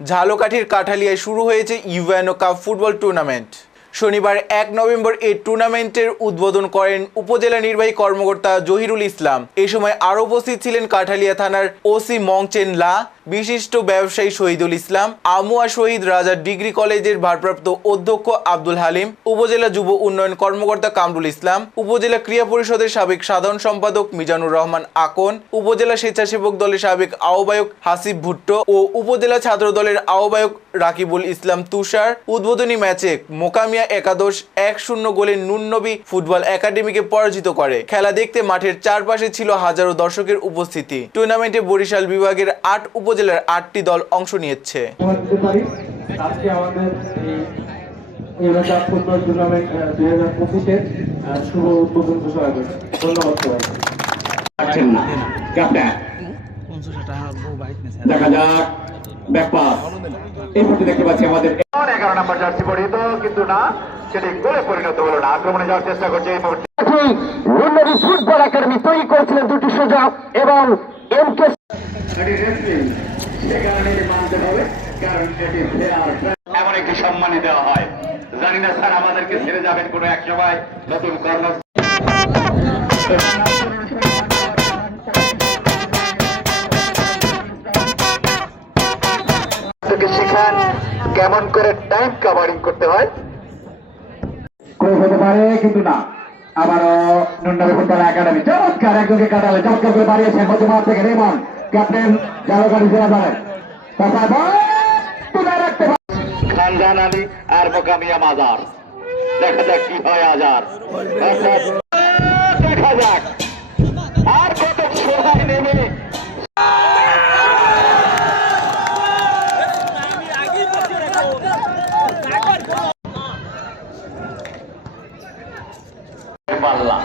ঝালকাঠির কাঠালিয়ায় শুরু হয়েছে ইউএনও কাপ ফুটবল টুর্নামেন্ট। শনিবার 1 নভেম্বর এই টুর্নামেন্টের উদ্বোধন করেন উপজেলা নির্বাহী কর্মকর্তা জহিরুল ইসলাম। এই সময় আরও উপস্থিত ছিলেন কাঠালিয়া থানার ওসি মংচেন লা, বিশিষ্ট ব্যবসায়ী শহীদুল ইসলাম, আমুয়া শহীদ রাজা ডিগ্রি কলেজের ভারপ্রাপ্ত অধ্যক্ষ আব্দুল হালিম, উপজেলা যুব উন্নয়ন কর্মকর্তা কামরুল ইসলাম, উপজেলা ক্রীড়া পরিষদের সাবেক সাধারণ সম্পাদক মিজানুর রহমান আকন, উপজেলা স্বেচ্ছাসেবক দলের সাবেক আহ্বায়ক হাসিব ভুট্টো ও উপজেলা ছাত্র দলের আহ্বায়ক রাকিবুল ইসলাম তুষার। উদ্বোধনী ম্যাচে মোকামিয়া একাদশ 1-0 গোলে নুননবী ফুটবল একাডেমিকে পরাজিত করে। খেলা দেখতে মাঠের চারপাশে ছিল হাজারো দর্শকের উপস্থিতি। টুর্নামেন্টে বরিশাল বিভাগের 8 উপজেলার 8টি দল অংশ নিয়েছে। দেখা যাক ব্যাপার এই মুহূর্তে দেখতে পাচ্ছি আমাদের 11 নম্বর জার্সি পরিহিত, কিন্তু না, সেটি গোলে পরিণত হলো না। আক্রমণে যাওয়ার চেষ্টা করছে এই মুহূর্তে নুননবী ফুটবল একাডেমি তৈরি করেছিলেন দুটি সোজা এবং এমকে এমন একটি সম্মানী দেওয়া হয়। জানি না স্যার আমাদেরকে ছেড়ে যাবেন কোনো এক সময় নতুন কর্ম শিখান কেমন করে টাইম কাভারিং করতে হয়। হতে পারে কিন্তু না। আবারও নুননবী ফুটবল একাডেমি চমৎকার একজনকে কাটালে চমৎকার করে বাড়িয়েছেন মধ্যমাঠ থেকে রেমন, ক্যাপ্টেন ঝালকাঠি জেলা দলের খানজান আলী আর মোকামিয়া মাজার। দেখা যাক কি হয় আজার, দেখা যাক আর কত সময় নেবে। পাল্লা